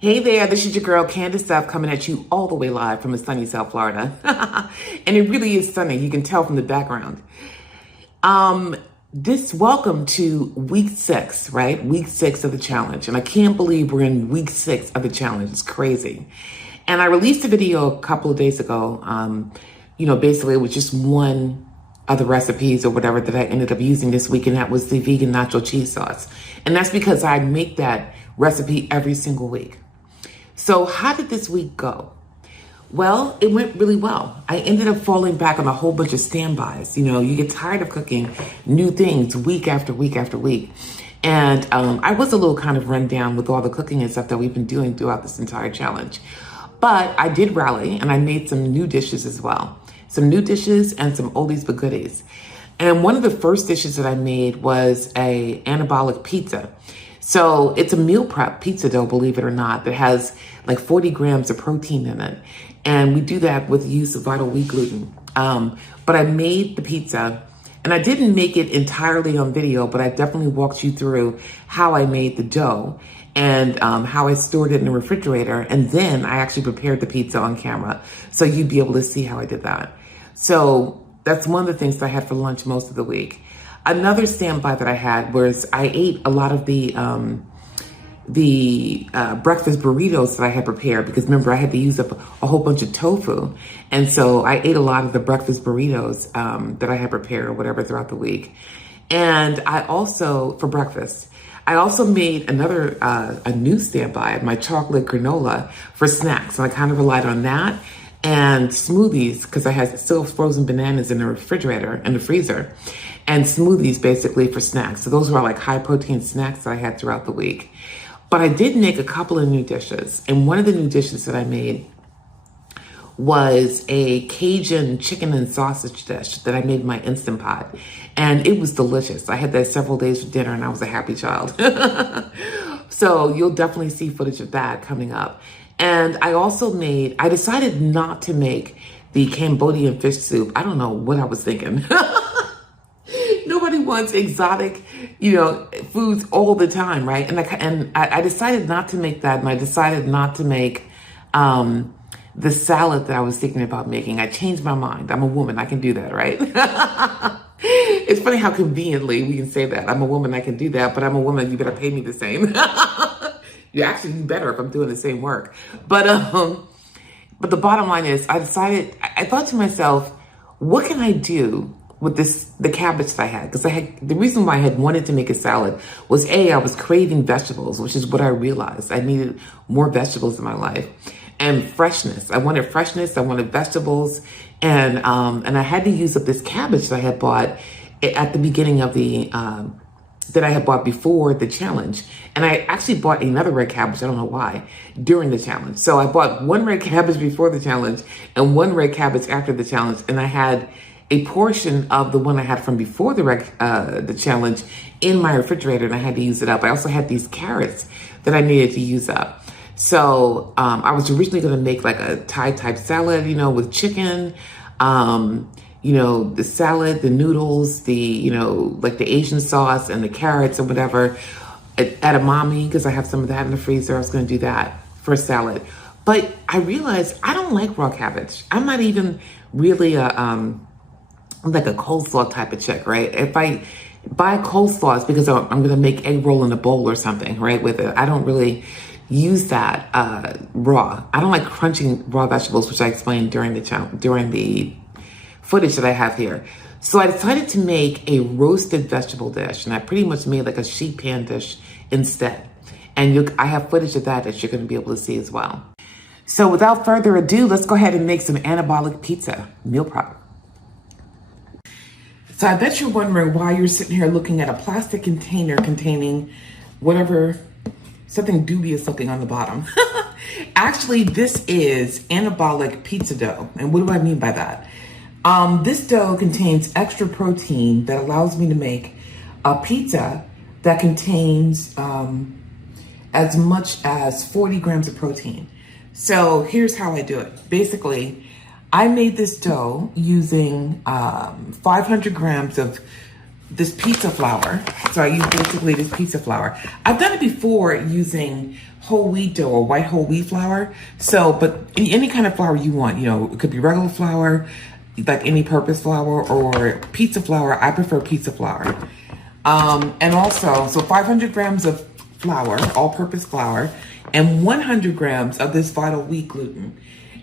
Hey there, this is your girl Candace F coming at you all the way live from the sunny South Florida. And it really is sunny, you can tell from the background. Welcome to week 6, right? Week 6 of the challenge. And I can't believe we're in week 6 of the challenge. It's crazy. And I released a video a couple of days ago. Basically it was just one of the recipes or whatever that I ended up using this week, and that was the vegan nacho cheese sauce. And that's because I make that recipe every single week. So how did this week go? Well, it went really well. I ended up falling back on a whole bunch of standbys. You get tired of cooking new things week after week after week. And I was a little kind of run down with all the cooking and stuff that we've been doing throughout this entire challenge. But I did rally and I made some new dishes as well. Some new dishes and some oldies but goodies. And one of the first dishes that I made was a anabolic pizza. So it's a meal prep pizza dough, believe it or not, that has like 40 grams of protein in it. And we do that with the use of vital wheat gluten. But I made the pizza, and I didn't make it entirely on video, but I definitely walked you through how I made the dough and how I stored it in the refrigerator. And then I actually prepared the pizza on camera. So you'd be able to see how I did that. So that's one of the things that I had for lunch most of the week. Another standby that I had was I ate a lot of the breakfast burritos that I had prepared, because remember I had to use up a whole bunch of tofu. And so I ate a lot of the breakfast burritos that I had prepared or whatever throughout the week. And I also, for breakfast, I also made a new standby, my chocolate granola for snacks. So I kind of relied on that and smoothies, because I had still frozen bananas in the refrigerator, in the freezer, and smoothies basically for snacks. So those were like high protein snacks that I had throughout the week. But I did make a couple of new dishes. And one of the new dishes that I made was a Cajun chicken and sausage dish that I made in my Instant Pot. And it was delicious. I had that several days for dinner and I was a happy child. So you'll definitely see footage of that coming up. And I decided not to make the Cambodian fish soup. I don't know what I was thinking. Nobody wants exotic, foods all the time, right? And I decided not to make that, and I decided not to make the salad that I was thinking about making. I changed my mind. I'm a woman. I can do that, right? It's funny how conveniently we can say that. I'm a woman. I can do that, but I'm a woman. You better pay me the same. You actually do better if I'm doing the same work. But the bottom line is, I thought to myself, what can I do with the cabbage that I had? Because the reason why I had wanted to make a salad was I was craving vegetables, which is what I realized. I needed more vegetables in my life, and freshness. I wanted freshness. I wanted vegetables, and I had to use up this cabbage that I had bought at the beginning of that I had bought before the challenge. And I actually bought another red cabbage, I don't know why, during the challenge. So I bought one red cabbage before the challenge and one red cabbage after the challenge. And I had a portion of the one I had from before the challenge in my refrigerator, and I had to use it up. I also had these carrots that I needed to use up. So I was originally going to make like a Thai type salad, with chicken, the salad, the noodles, like the Asian sauce and the carrots or whatever, edamame, because I have some of that in the freezer. I was going to do that for a salad. But I realized I don't like raw cabbage. I'm not even really like a coleslaw type of chick, right? If I buy coleslaw, it's because I'm going to make egg roll in a bowl or something, right, with it. I don't really use that raw. I don't like crunching raw vegetables, which I explained during the footage that I have here. So I decided to make a roasted vegetable dish, and I pretty much made like a sheet pan dish instead. And I have footage of that you're going to be able to see as well. So without further ado, let's go ahead and make some anabolic pizza meal prep. So I bet you're wondering why you're sitting here looking at a plastic container containing something dubious looking on the bottom. Actually, this is anabolic pizza dough. And what do I mean by that? This dough contains extra protein that allows me to make a pizza that contains as much as 40 grams of protein. So here's how I do it. Basically, I made this dough using 500 grams of this pizza flour. So I use basically this pizza flour. I've done it before using whole wheat dough or white whole wheat flour. So, but any kind of flour you want, you know, it could be regular flour, like any purpose flour, or pizza flour. I prefer pizza flour. And also, so 500 grams of flour, all-purpose flour, and 100 grams of this vital wheat gluten.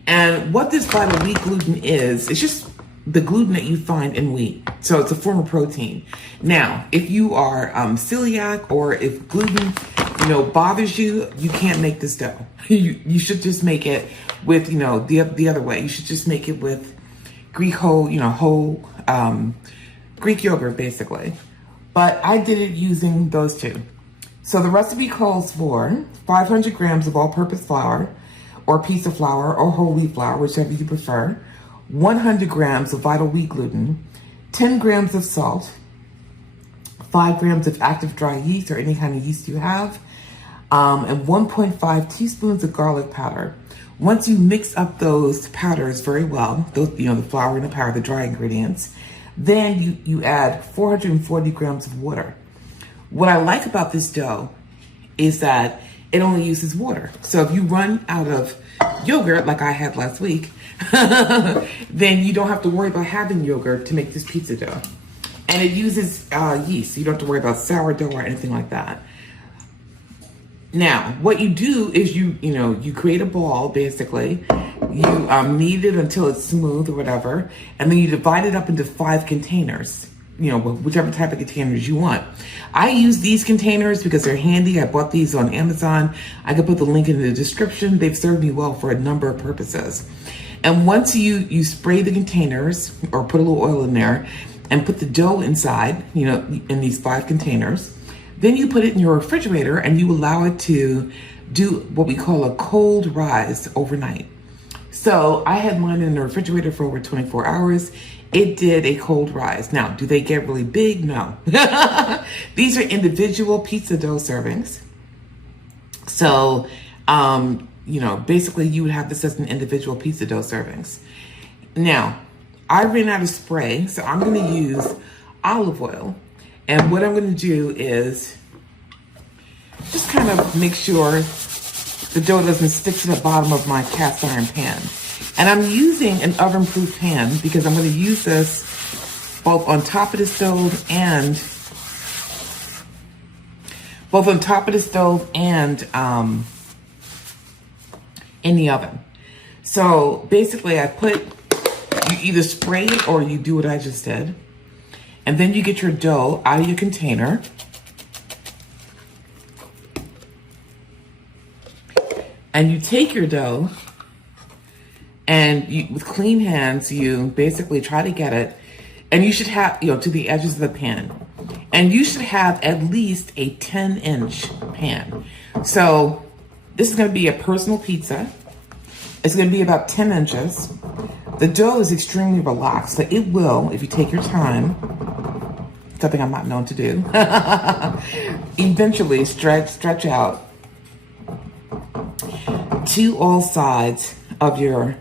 And what this vital wheat gluten is, it's just the gluten that you find in wheat. So it's a form of protein. Now, if you are celiac, or if gluten, you know, bothers you, you can't make this dough. You should just make it with, you know, the other way. You should just make it with Greek whole Greek yogurt, basically. But I did it using those two. So the recipe calls for 500 grams of all-purpose flour, or pizza flour, or whole wheat flour, whichever you prefer, 100 grams of vital wheat gluten, 10 grams of salt, 5 grams of active dry yeast, or any kind of yeast you have, and 1.5 teaspoons of garlic powder. Once you mix up those powders very well, those, you know, the flour and the powder, the dry ingredients, then you add 440 grams of water. What I like about this dough is that it only uses water. So if you run out of yogurt, like I had last week, then you don't have to worry about having yogurt to make this pizza dough. And it uses yeast, so you don't have to worry about sourdough or anything like that. Now, what you do is you create a ball, basically. You knead it until it's smooth or whatever, and then you divide it up into 5 containers, you know, whichever type of containers you want. I use these containers because they're handy. I bought these on Amazon. I can put the link in the description. They've served me well for a number of purposes. And once you spray the containers, or put a little oil in there, and put the dough inside, you know, in these 5 containers, then you put it in your refrigerator and you allow it to do what we call a cold rise overnight. So I had mine in the refrigerator for over 24 hours. It did a cold rise. Now, do they get really big? No. These are individual pizza dough servings. So, you know, basically you would have this as an individual pizza dough servings. Now, I ran out of spray, so I'm going to use olive oil. And what I'm going to do is just kind of make sure the dough doesn't stick to the bottom of my cast iron pan. And I'm using an oven-proof pan because I'm going to use this both on top of the stove and in the oven. So basically you either spray it or you do what I just did. And then you get your dough out of your container. And you take your dough and with clean hands, you basically try to get it. And you should have, you know, to the edges of the pan. And you should have at least a 10-inch pan. So this is going to be a personal pizza. It's going to be about 10 inches. The dough is extremely relaxed, so it will, if you take your time, something I'm not known to do, eventually stretch out to all sides of your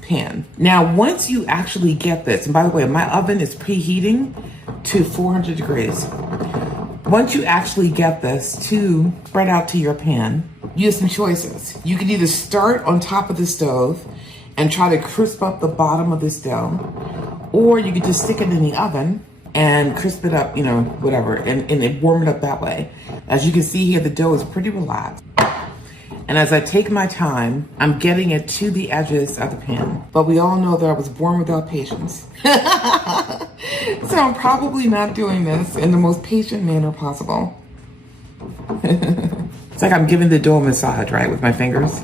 pan. Now, once you actually get this, and by the way, my oven is preheating to 400 degrees. Once you actually get this to spread out to your pan, you have some choices. You can either start on top of the stove and try to crisp up the bottom of this dough, or you could just stick it in the oven and crisp it up, you know, whatever, and warm it up that way. As you can see here, the dough is pretty relaxed. And as I take my time, I'm getting it to the edges of the pan. But we all know that I was born without patience. So I'm probably not doing this in the most patient manner possible. It's like I'm giving the dough a massage, right, with my fingers.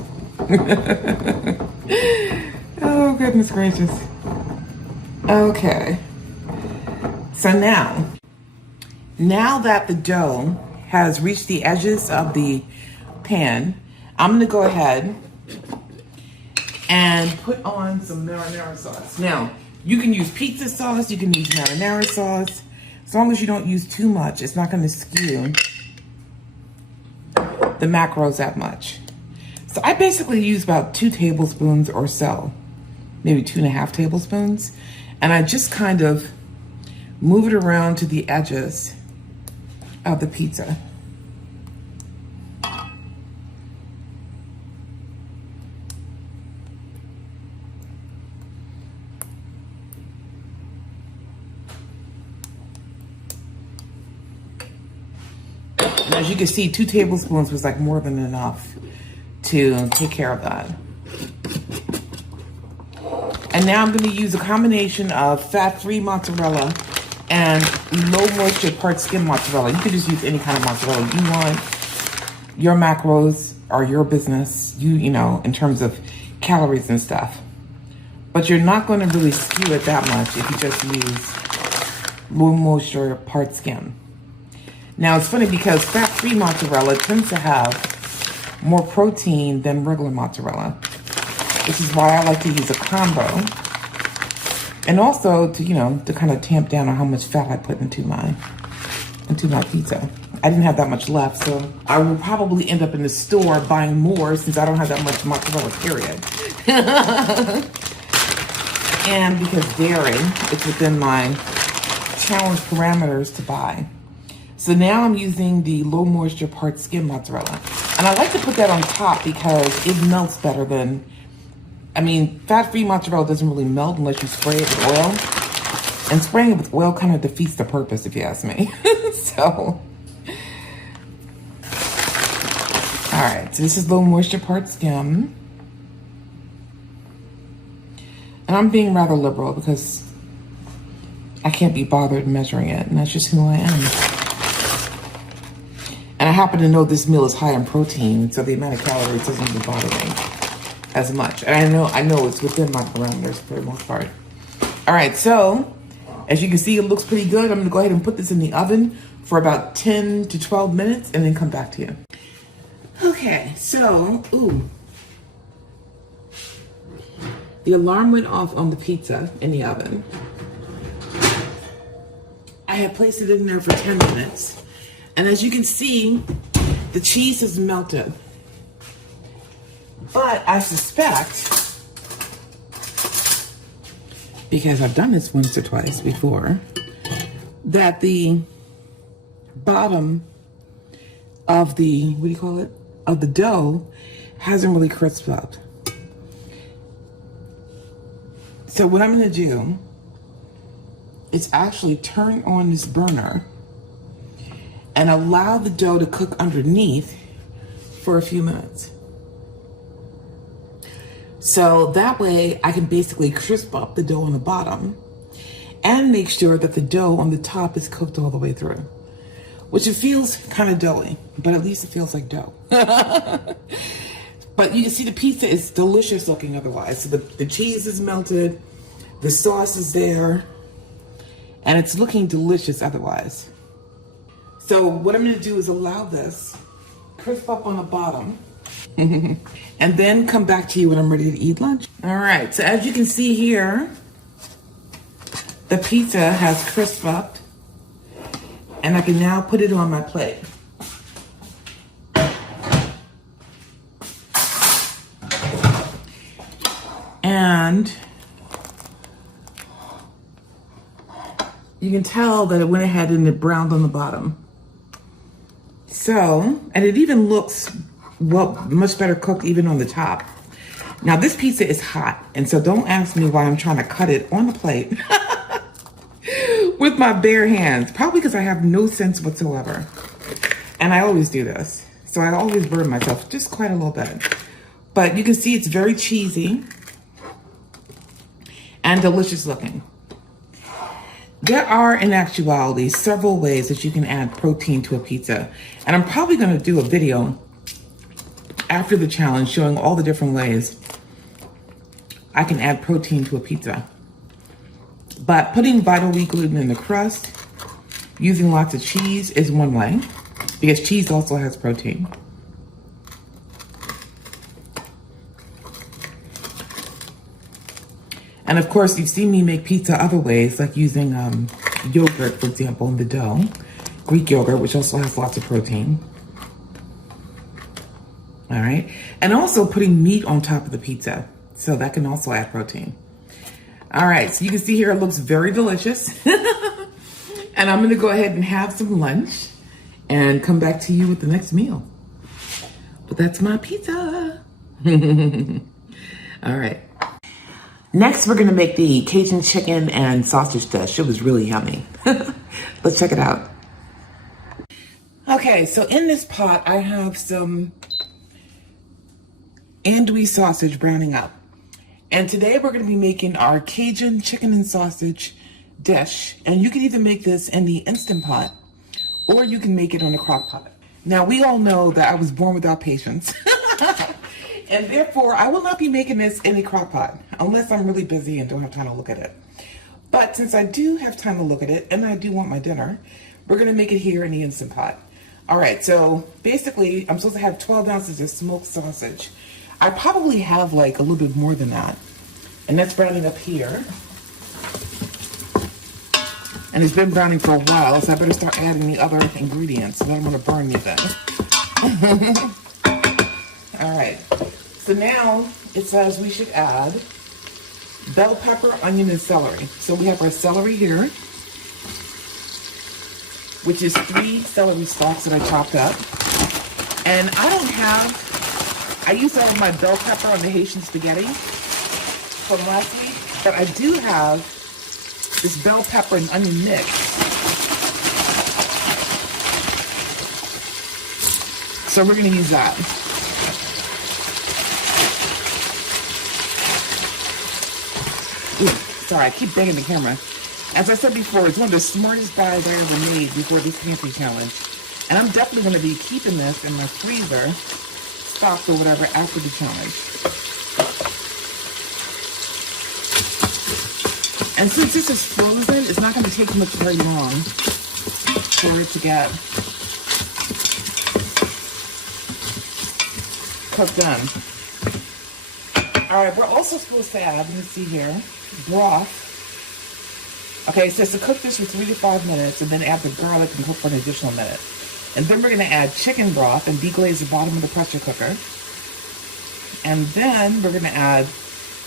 Oh, goodness gracious. Okay. So now that the dough has reached the edges of the pan, I'm going to go ahead and put on some marinara sauce. Now, you can use pizza sauce, you can use marinara sauce. As long as you don't use too much, it's not going to skew the macros that much. So I basically use about 2 tablespoons or so, maybe 2.5 tablespoons. And I just kind of move it around to the edges of the pizza. as you can see, 2 tablespoons was like more than enough to take care of that. And now I'm going to use a combination of fat-free mozzarella and low moisture part skim mozzarella. You can just use any kind of mozzarella you want. Your macros are your business, you know, in terms of calories and stuff. But you're not going to really skew it that much if you just use low moisture part skim. Now it's funny because fat-free mozzarella tends to have more protein than regular mozzarella. This is why I like to use a combo. And also to, you know, to kind of tamp down on how much fat I put into my pizza. I didn't have that much left, so I will probably end up in the store buying more since I don't have that much mozzarella, period. And because dairy, it's within my challenge parameters to buy. So now I'm using the low moisture part skim mozzarella. And I like to put that on top because it melts better than, I mean, fat-free mozzarella doesn't really melt unless you spray it with oil. And spraying it with oil kind of defeats the purpose, if you ask me. So, all right, so this is low moisture part skim. And I'm being rather liberal because I can't be bothered measuring it, and that's just who I am. And I happen to know this meal is high in protein, so the amount of calories doesn't even bother me as much. And I know it's within my parameters for the most part. All right, so as you can see, it looks pretty good. I'm gonna go ahead and put this in the oven for about 10 to 12 minutes and then come back to you. Okay, so, the alarm went off on the pizza in the oven. I had placed it in there for 10 minutes. And as you can see, the cheese has melted. But I suspect, because I've done this once or twice before, that the bottom of the, what do you call it? Of the dough hasn't really crisped up. So what I'm gonna do is actually turn on this burner and allow the dough to cook underneath for a few minutes. So that way I can basically crisp up the dough on the bottom and make sure that the dough on the top is cooked all the way through. Which it feels kind of doughy, but at least it feels like dough. But you can see the pizza is delicious looking otherwise. So the cheese is melted, the sauce is there, and it's looking delicious otherwise. So what I'm gonna do is allow this crisp up on the bottom and then come back to you when I'm ready to eat lunch. All right, so as you can see here, the pizza has crisped up and I can now put it on my plate. And you can tell that it went ahead and it browned on the bottom. So, and it even looks, well, much better cooked even on the top. Now this pizza is hot, and so don't ask me why I'm trying to cut it on the plate with my bare hands. Probably because I have no sense whatsoever. And I always do this. So I always burn myself just quite a little bit. But you can see it's very cheesy and delicious looking. There are, in actuality, several ways that you can add protein to a pizza. And I'm probably gonna do a video after the challenge showing all the different ways I can add protein to a pizza. But putting vital wheat gluten in the crust, using lots of cheese is one way, because cheese also has protein. And of course, you've seen me make pizza other ways, like using yogurt, for example, in the dough. Greek yogurt, which also has lots of protein. All right. And also putting meat on top of the pizza. So that can also add protein. All right. So you can see here, it looks very delicious. And I'm going to go ahead and have some lunch and come back to you with the next meal. But that's my pizza. All right. Next, we're gonna make the Cajun chicken and sausage dish. It was really yummy. Let's check it out. Okay, so in this pot, I have some andouille sausage browning up. And today we're going to be making our Cajun chicken and sausage dish. And you can either make this in the Instant Pot, or you can make it on a crock pot. Now, we all know that I was born without patience. And therefore, I will not be making this in a crock pot, unless I'm really busy and don't have time to look at it. But since I do have time to look at it, and I do want my dinner, we're going to make it here in the Instant Pot. All right, so basically, I'm supposed to have 12 ounces of smoked sausage. I probably have like a little bit more than that. And that's browning up here. And it's been browning for a while, so I better start adding the other ingredients so I don't want to burn anything. All right, so now it says we should add bell pepper, onion, and celery. So we have our celery here, which is 3 celery stalks that I chopped up. And I used all of my bell pepper on the Haitian spaghetti from last week, but I do have this bell pepper and onion mix. So we're gonna use that. Ooh, sorry, I keep banging the camera. As I said before, it's one of the smartest buys I ever made before this pantry challenge. And I'm definitely going to be keeping this in my freezer, stocked or whatever, after the challenge. And since this is frozen, it's not going to take very long for it to get cooked done. All right, we're also supposed to add, let me see here, broth. Okay, it says to cook this for 3 to 5 minutes and then add the garlic and cook for an additional minute. And then we're going to add chicken broth and deglaze the bottom of the pressure cooker. And then we're going to add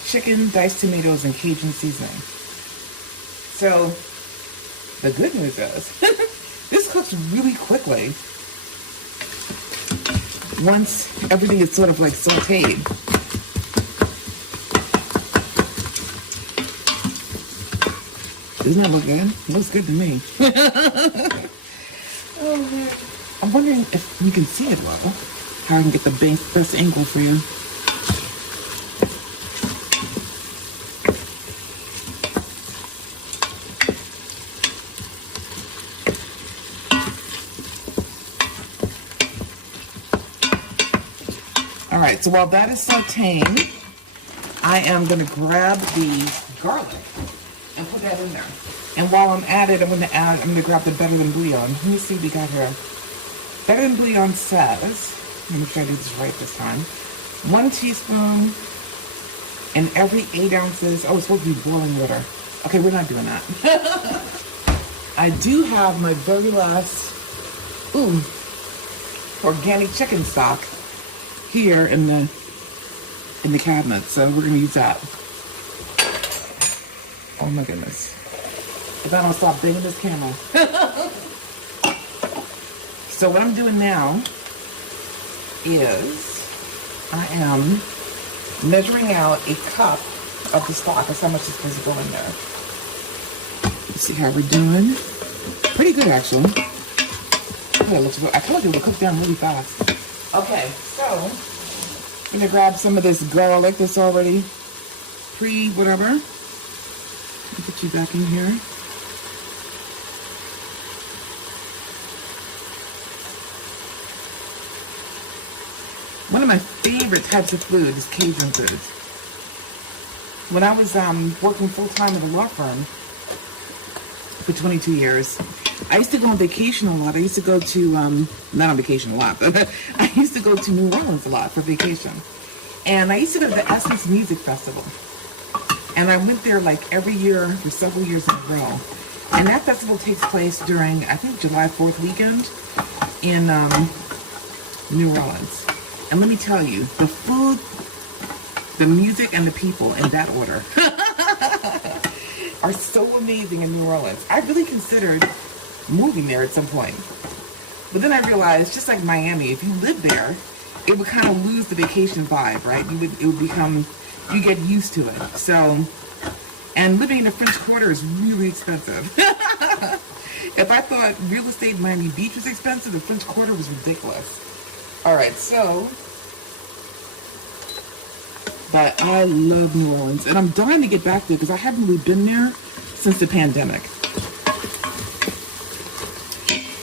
chicken, diced tomatoes, and Cajun seasoning. So the good news is this cooks really quickly once everything is sort of like sauteed. Doesn't that look good? It looks good to me. Oh, man. I'm wondering if you can see it well. How I can get the best angle for you. All right, so while that is sauteing, I am going to grab the garlic and put that in there. And while I'm at it, I'm going to grab the Better Than Bouillon. Let me see what we got here. Better Than Bouillon says, let me try to do this right this time, 1 teaspoon in every 8 ounces. Oh, it's supposed to be boiling water. Okay, we're not doing that. I do have my very last, organic chicken stock here in the cabinet, so we're going to use that. Oh my goodness. If I don't stop banging this camera. So what I'm doing now is I am measuring out a cup of the stock. That's how much is supposed to go in there. Let's see how we're doing. Pretty good, actually. I feel like it will cook down really fast. Okay, so I'm gonna grab some of this garlic that's already pre-whatever. Put you back in here. One of my favorite types of food is Cajun food. When I was working full-time at a law firm for 22 years, I used to go on vacation a lot. I used to go to, not on vacation a lot, but I used to go to New Orleans a lot for vacation. And I used to go to the Essence Music Festival. And I went there like every year for several years in a row. And that festival takes place during, I think, July 4th weekend in New Orleans. And let me tell you, the food, the music, and the people in that order are so amazing in New Orleans. I really considered moving there at some point. But then I realized, just like Miami, if you live there, it would kind of lose the vacation vibe, right? It would become, you get used to it. So, and living in the French Quarter is really expensive. If I thought real estate in Miami Beach was expensive, the French Quarter was ridiculous. All right, so, but I love New Orleans, and I'm dying to get back there because I haven't really been there since the pandemic,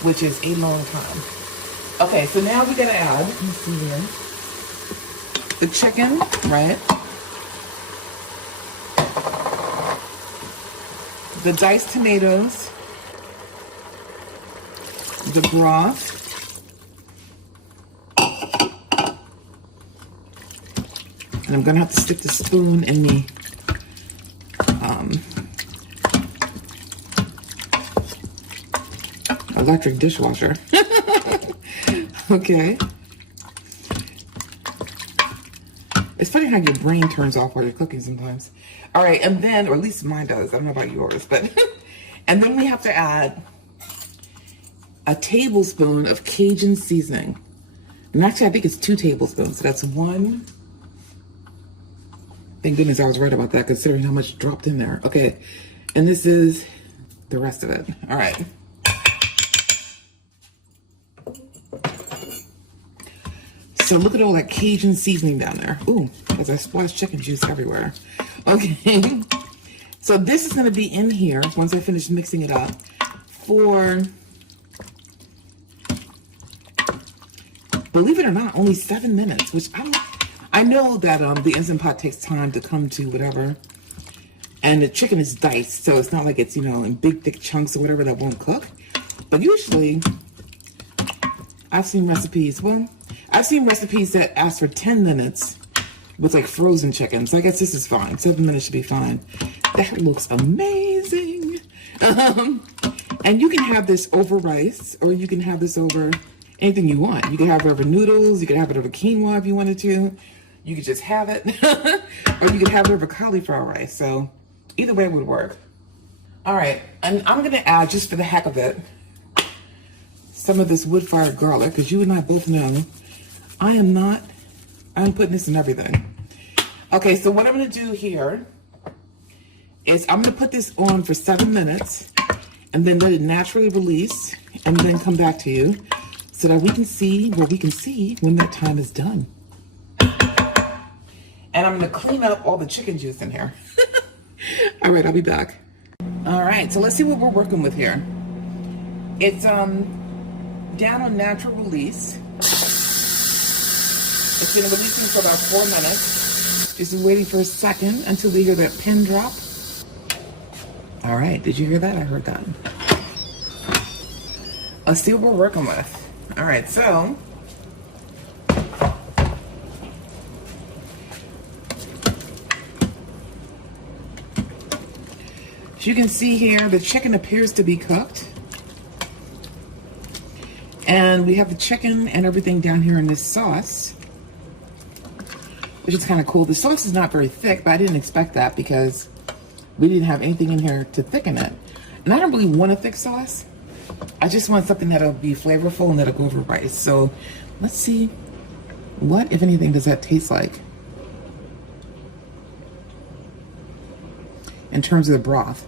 which is a long time. Okay, so now we gotta add, let me see here, the chicken, right? The diced tomatoes, the broth, and I'm gonna have to stick the spoon in the electric dishwasher. Okay. It's funny how your brain turns off while you're cooking sometimes. All right, and then, or at least mine does. I don't know about yours, but and then we have to add a tablespoon of Cajun seasoning. And actually, I think it's 2 tablespoons. So that's 1. Thank goodness I was right about that, considering how much dropped in there. Okay, and this is the rest of it. All right. So look at all that Cajun seasoning down there. Ooh, as I splashed chicken juice everywhere. Okay, so this is gonna be in here once I finish mixing it up for, believe it or not, only 7 minutes, which I know that the Instant Pot takes time to come to whatever. And the chicken is diced, so it's not like it's, you know, in big, thick chunks or whatever that won't cook. But usually, I've seen recipes, that ask for 10 minutes with like frozen chicken. So I guess this is fine. 7 minutes should be fine. That looks amazing. And you can have this over rice, or you can have this over anything you want. You can have it over noodles. You can have it over quinoa if you wanted to. You could just have it. Or you could have it over cauliflower rice. So either way would work. All right. And I'm going to add, just for the heck of it, some of this wood-fired garlic, because you and I both know I'm putting this in everything. Okay, so what I'm going to do here is I'm going to put this on for 7 minutes and then let it naturally release and then come back to you so that we can see when that time is done. And I'm going to clean up all the chicken juice in here. All right, I'll be back. All right, so let's see what we're working with here. It's down on natural release. It's been releasing for about 4 minutes. Just waiting for a second until we hear that pin drop. All right, did you hear that? I heard that. Let's see what we're working with. All right, so as you can see here, the chicken appears to be cooked. And we have the chicken and everything down here in this sauce, which is kind of cool. The sauce is not very thick, but I didn't expect that because we didn't have anything in here to thicken it. And I don't really want a thick sauce. I just want something that'll be flavorful and that'll go over rice. So let's see, what, if anything, does that taste like in terms of the broth?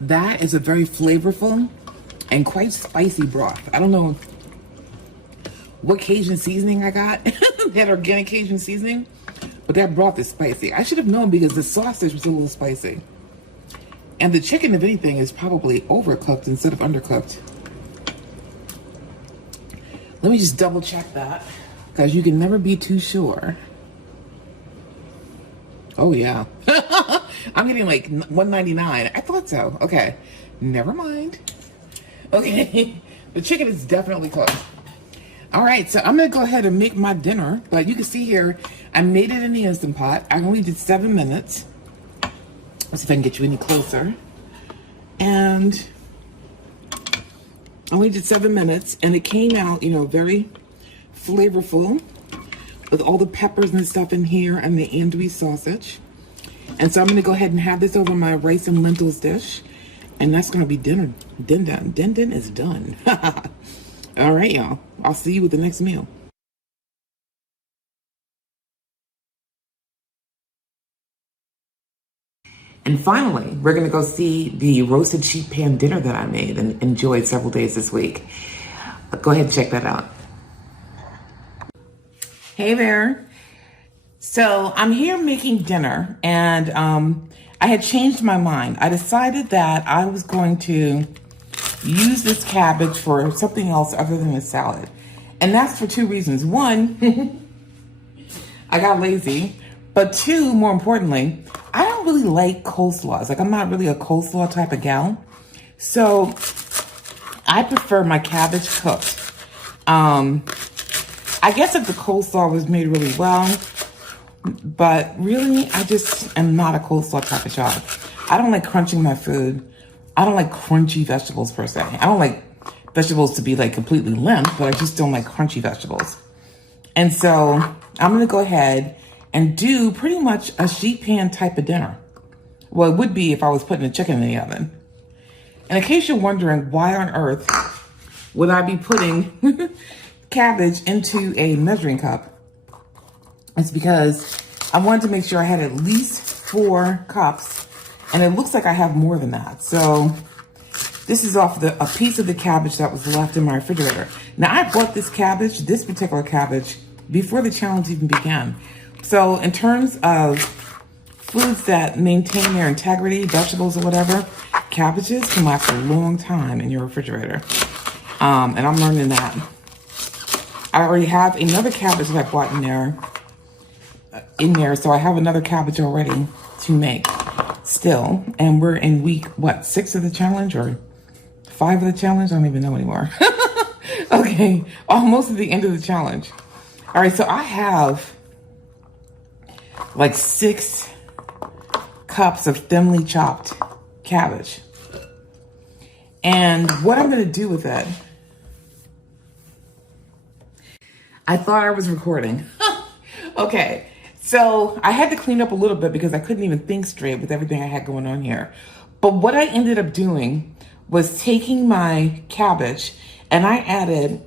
That is a very flavorful and quite spicy broth. I don't know what Cajun seasoning I got, that organic Cajun seasoning, but that broth is spicy. I should have known because the sausage was a little spicy. And the chicken, if anything, is probably overcooked instead of undercooked. Let me just double check that, because you can never be too sure. Oh yeah. I'm getting like $1.99. I thought so. Okay. Never mind. Okay. The chicken is definitely cooked. All right. So I'm going to go ahead and make my dinner. But you can see here, I made it in the Instant Pot. I only did 7 minutes. Let's see if I can get you any closer. And I only did 7 minutes. And it came out, you know, very flavorful with all the peppers and stuff in here and the andouille sausage. And so I'm going to go ahead and have this over my rice and lentils dish. And that's going to be dinner. Din is done. All right, y'all. I'll see you with the next meal. And finally, we're going to go see the roasted sheep pan dinner that I made and enjoyed several days this week. Go ahead and check that out. Hey there. So I'm here making dinner, and I had changed my mind. I decided that I was going to use this cabbage for something else other than a salad. And that's for two reasons. One, I got lazy. But two, more importantly, I don't really like coleslaws. Like, I'm not really a coleslaw type of gal. So I prefer my cabbage cooked. I guess if the coleslaw was made really well, but really, I just am not a coleslaw type of child. I don't like crunching my food. I don't like crunchy vegetables per se. I don't like vegetables to be like completely limp, but I just don't like crunchy vegetables. And so I'm gonna go ahead and do pretty much a sheet pan type of dinner. Well, it would be if I was putting a chicken in the oven. And in case you're wondering why on earth would I be putting cabbage into a measuring cup, it's because I wanted to make sure I had at least 4 cups, and it looks like I have more than that. So this is off a piece of the cabbage that was left in my refrigerator. Now, I bought this particular cabbage, before the challenge even began. So in terms of foods that maintain their integrity, vegetables or whatever, cabbages can last a long time in your refrigerator. And I'm learning that. I already have another cabbage that I bought in there, so I have another cabbage already to make still. And we're in week, 6 of the challenge or 5 of the challenge? I don't even know anymore. Okay, almost at the end of the challenge. All right, so I have like 6 cups of thinly chopped cabbage. And what I'm gonna do with it, I thought I was recording. Okay, so I had to clean up a little bit because I couldn't even think straight with everything I had going on here. But what I ended up doing was taking my cabbage and I added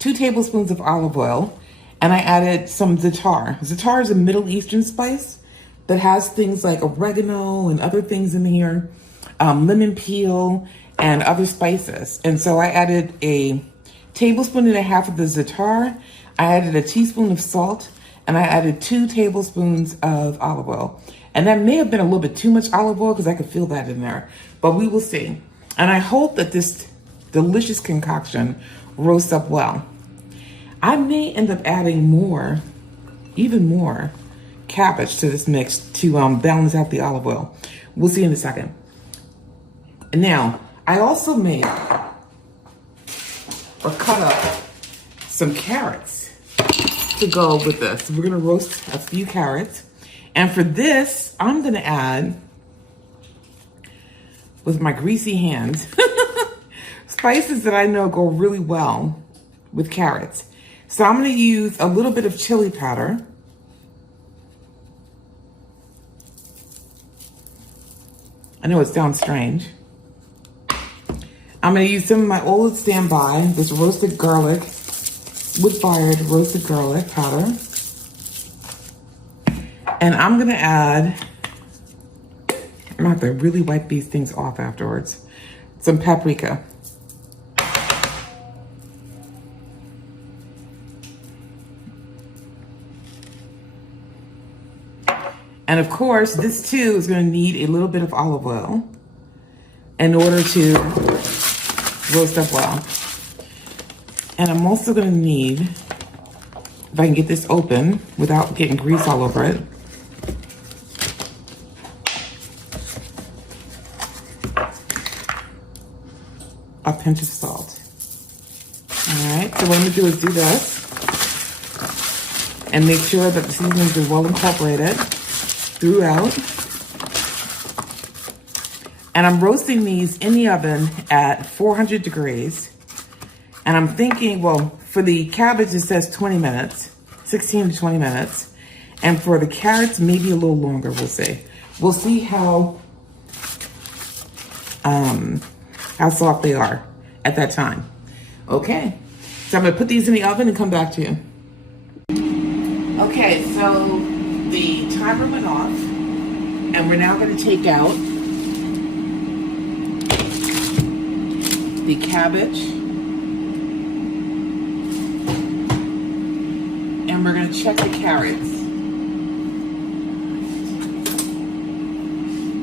2 tablespoons of olive oil, and I added some za'atar. Za'atar is a Middle Eastern spice that has things like oregano and other things in here, lemon peel and other spices. And so I added a tablespoon and a half of the za'atar. I added a teaspoon of salt, and I added 2 tablespoons of olive oil. And that may have been a little bit too much olive oil because I could feel that in there, but we will see. And I hope that this delicious concoction roasts up well. I may end up adding even more cabbage to this mix to balance out the olive oil. We'll see in a second. And now, I also made or cut up some carrots to go with this. We're gonna roast a few carrots. And for this, I'm gonna add, with my greasy hands, spices that I know go really well with carrots. So I'm gonna use a little bit of chili powder. I know it sounds strange. I'm gonna use some of my old standby, this roasted garlic, wood-fired roasted garlic powder. And I'm gonna add, I'm gonna have to really wipe these things off afterwards, some paprika. And of course, this too is gonna need a little bit of olive oil in order to roast up well. And I'm also gonna need, if I can get this open without getting grease all over it, a pinch of salt. All right, so what I'm gonna do is do this and make sure that the seasonings are well incorporated throughout. And I'm roasting these in the oven at 400 degrees. And I'm thinking, well, for the cabbage, it says 20 minutes, 16 to 20 minutes. And for the carrots, maybe a little longer, we'll see. We'll see how soft they are at that time. Okay, So I'm gonna put these in the oven and come back to you. Okay, so the timer went off, and we're now gonna take out the cabbage, and we're gonna check the carrots.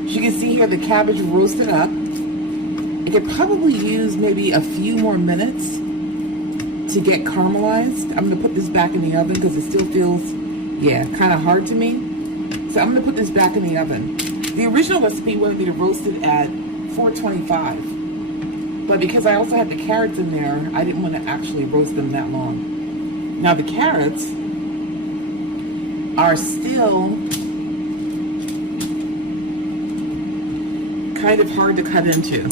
As you can see here, the cabbage roasted up. It could probably use maybe a few more minutes to get caramelized. I'm gonna put this back in the oven because it still feels, kind of hard to me. So I'm gonna put this back in the oven. The original recipe wanted me to roast it at 425. But because I also had the carrots in there, I didn't want to actually roast them that long. Now the carrots are still kind of hard to cut into.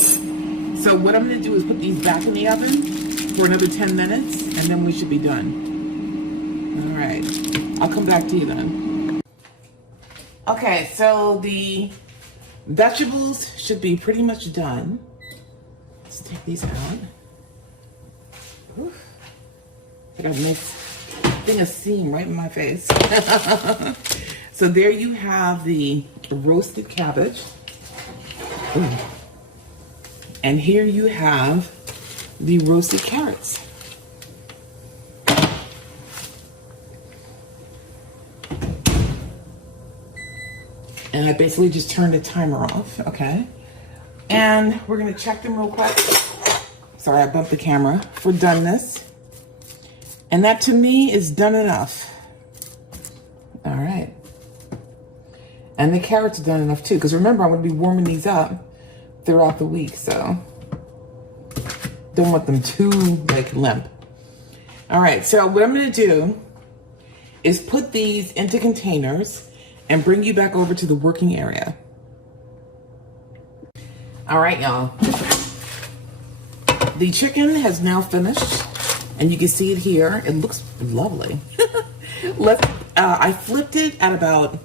So what I'm going to do is put these back in the oven for another 10 minutes, and then we should be done. All right, I'll come back to you then. Okay, so the vegetables should be pretty much done. Let's take these out. Oof. I got a nice thing of steam right in my face. So there you have the roasted cabbage. Ooh. And here you have the roasted carrots. And I basically just turned the timer off, okay? And we're gonna check them real quick. Sorry, I bumped the camera for doneness. And that to me is done enough. All right. And the carrots are done enough too, because remember, I'm gonna be warming these up throughout the week, so don't want them too limp. All right, so what I'm gonna do is put these into containers and bring you back over to the working area. All right, y'all. The chicken has now finished, and you can see it here. It looks lovely. I flipped it at about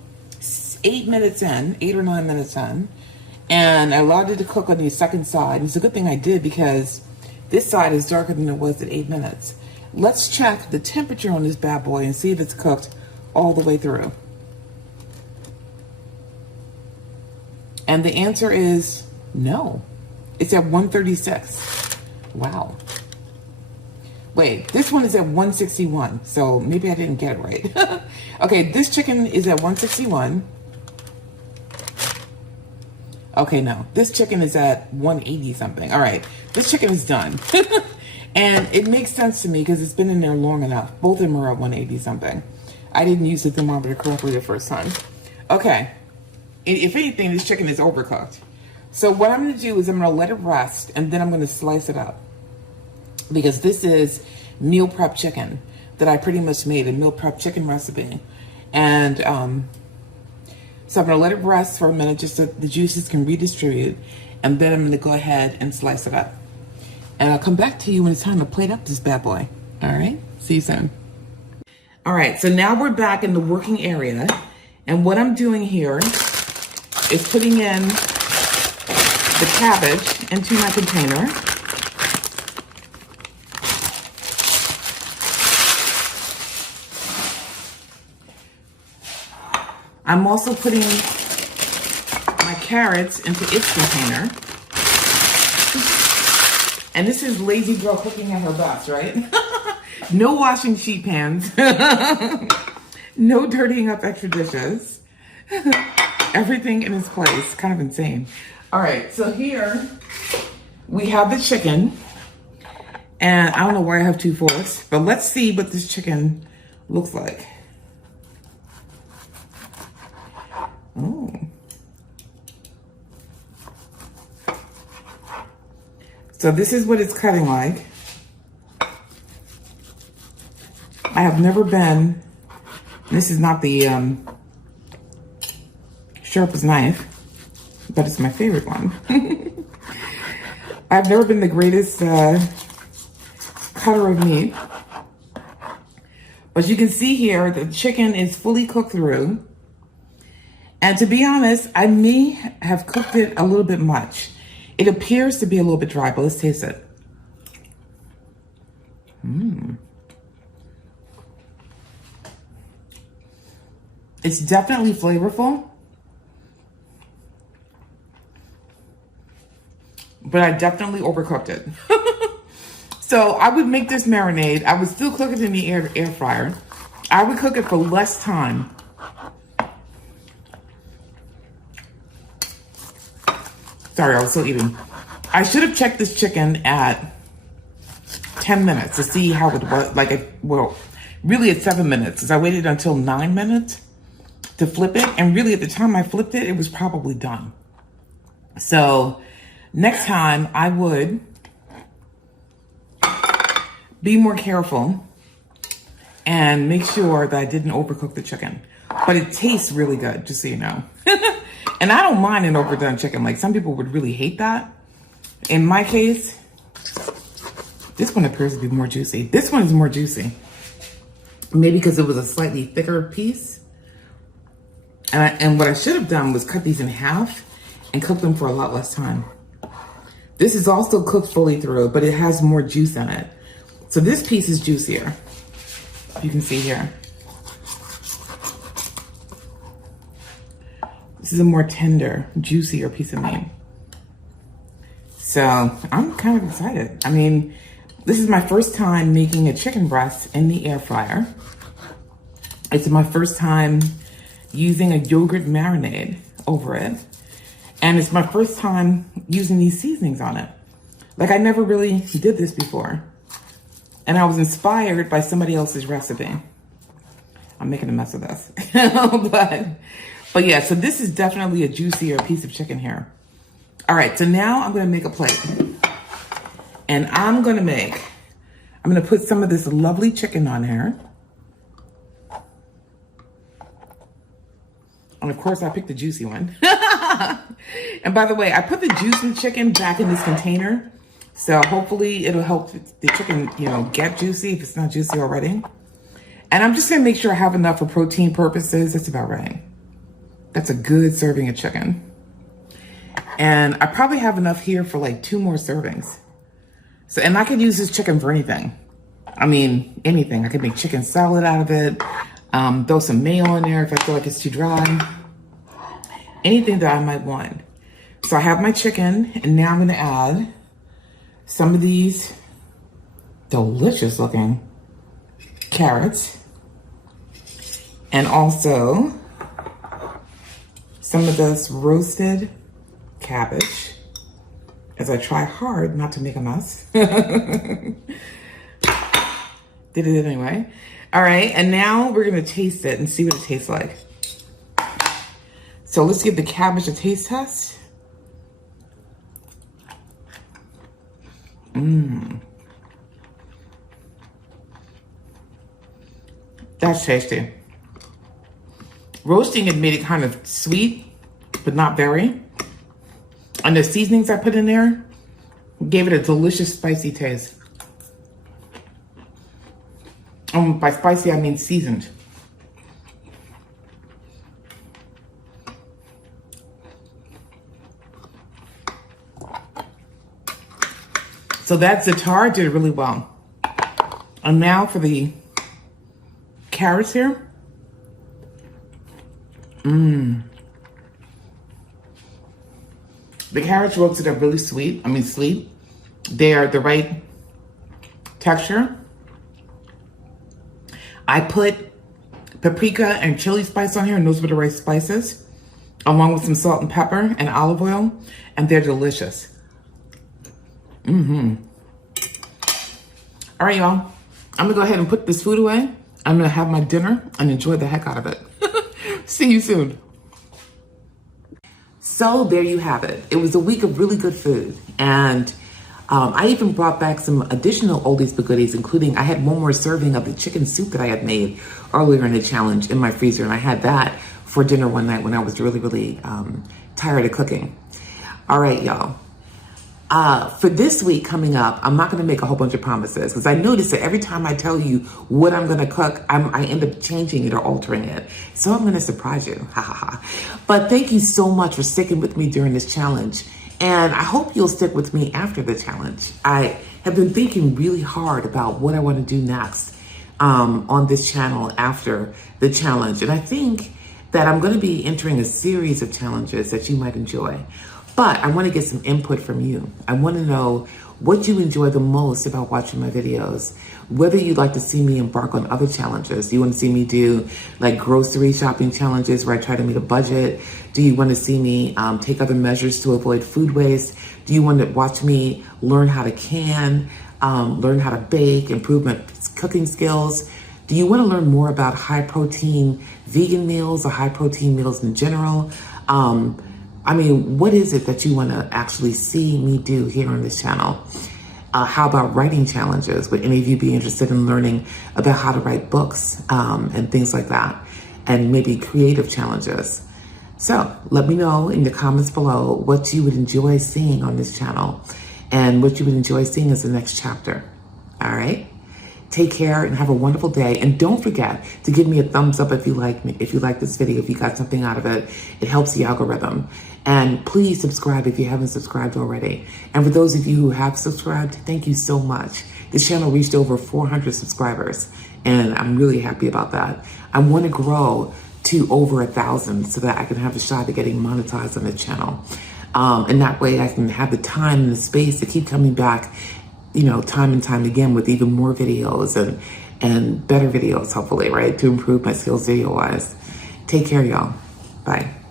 8 minutes in, 8 or 9 minutes in, and I allowed it to cook on the second side. It's a good thing I did because this side is darker than it was at 8 minutes. Let's check the temperature on this bad boy and see if it's cooked all the way through. And the answer is no. It's at 136. Wow. Wait, this one is at 161, so maybe I didn't get it right. Okay, this chicken is at 161. Okay, no, this chicken is at 180 something. All right, this chicken is done. And it makes sense to me because it's been in there long enough. Both of them are at 180 something. I didn't use the thermometer correctly the first time. Okay, if anything, this chicken is overcooked. So what I'm gonna do is I'm gonna let it rest, and then I'm gonna slice it up. Because this is meal prep chicken that I pretty much made, a meal prep chicken recipe. And so I'm gonna let it rest for a minute just so the juices can redistribute, and then I'm gonna go ahead and slice it up. And I'll come back to you when it's time to plate up this bad boy. All right, see you soon. All right, so now we're back in the working area, and what I'm doing here is putting in the cabbage into my container. I'm also putting my carrots into its container. And this is lazy girl cooking at her best, right? No washing sheet pans. No dirtying up extra dishes. Everything in its place. Kind of insane. All right, so here we have the chicken. And I don't know why I have 2 forks, but let's see what this chicken looks like. Oh. So this is what it's cutting like. I have never been, this is not the sharpest knife, but it's my favorite one. I've never been the greatest cutter of meat. But you can see here the chicken is fully cooked through. And to be honest, I may have cooked it a little bit much. It appears to be a little bit dry, but let's taste it. It's definitely flavorful, but I definitely overcooked it. So I would make this marinade. I would still cook it in the air fryer. I would cook it for less time. Sorry, I was still eating. I should have checked this chicken at 10 minutes to see how it was. Well, really at 7 minutes, because I waited until 9 minutes to flip it. And really at the time I flipped it, it was probably done. So next time I would be more careful and make sure that I didn't overcook the chicken. But it tastes really good, just so you know. And I don't mind an overdone chicken. Like, some people would really hate that. In my case, this one appears to be more juicy. This one is more juicy. Maybe because it was a slightly thicker piece. And what I should have done was cut these in half and cook them for a lot less time. This is also cooked fully through, but it has more juice in it. So this piece is juicier. You can see here. This is a more tender, juicier piece of meat. So I'm kind of excited. I mean, this is my first time making a chicken breast in the air fryer. It's my first time using a yogurt marinade over it. And it's my first time using these seasonings on it. Like, I never really did this before. And I was inspired by somebody else's recipe. I'm making a mess of this. But yeah, so this is definitely a juicier piece of chicken here. All right, so now I'm gonna make a plate. And I'm gonna put some of this lovely chicken on here. And of course I picked the juicy one. And by the way, I put the juicy chicken back in this container. So hopefully it'll help the chicken, get juicy if it's not juicy already. And I'm just gonna make sure I have enough for protein purposes. That's about right. That's a good serving of chicken. And I probably have enough here for like 2 more servings. So, and I could use this chicken for anything. I mean, anything. I could make chicken salad out of it. Throw some mayo in there if I feel like it's too dry. Anything that I might want. So I have my chicken, and now I'm gonna add some of these delicious looking carrots. And also some of this roasted cabbage, as I try hard not to make a mess. Did it anyway. All right, and now we're gonna taste it and see what it tastes like. So let's give the cabbage a taste test. That's tasty. Roasting it made it kind of sweet, but not very. And the seasonings I put in there gave it a delicious spicy taste. By spicy, I mean seasoned. So that za'atar did really well. And now for the carrots here. The carrots roasted are really sweet. Sweet. They are the right texture. I put paprika and chili spice on here, and those were the right spices, along with some salt and pepper and olive oil, and they're delicious. All right, y'all. I'm gonna go ahead and put this food away. I'm gonna have my dinner and enjoy the heck out of it. See you soon. So there you have it. It was a week of really good food. And I even brought back some additional oldies but goodies, including I had one more serving of the chicken soup that I had made earlier in the challenge in my freezer. And I had that for dinner one night when I was really, really tired of cooking. All right, y'all. For this week coming up, I'm not going to make a whole bunch of promises because I noticed that every time I tell you what I'm going to cook, I end up changing it or altering it. So I'm going to surprise you. Ha ha ha. But thank you so much for sticking with me during this challenge. And I hope you'll stick with me after the challenge. I have been thinking really hard about what I want to do next on this channel after the challenge. And I think that I'm going to be entering a series of challenges that you might enjoy. But I want to get some input from you. I want to know what you enjoy the most about watching my videos, whether you'd like to see me embark on other challenges. Do you want to see me do like grocery shopping challenges where I try to meet a budget? Do you want to see me take other measures to avoid food waste? Do you want to watch me learn how to can, learn how to bake, improve my cooking skills? Do you want to learn more about high protein vegan meals or high protein meals in general? I mean, what is it that you want to actually see me do here on this channel? How about writing challenges? Would any of you be interested in learning about how to write books and things like that? And maybe creative challenges. So let me know in the comments below what you would enjoy seeing on this channel and what you would enjoy seeing as the next chapter. All right? Take care and have a wonderful day. And don't forget to give me a thumbs up if you like me, if you like this video, if you got something out of it. It helps the algorithm. And please subscribe if you haven't subscribed already. And for those of you who have subscribed, thank you so much. This channel reached over 400 subscribers, and I'm really happy about that. I want to grow to over 1,000 so that I can have a shot at getting monetized on the channel. And that way I can have the time and the space to keep coming back, you know, time and time again with even more videos and better videos, hopefully, right? To improve my skills video-wise. Take care, y'all. Bye.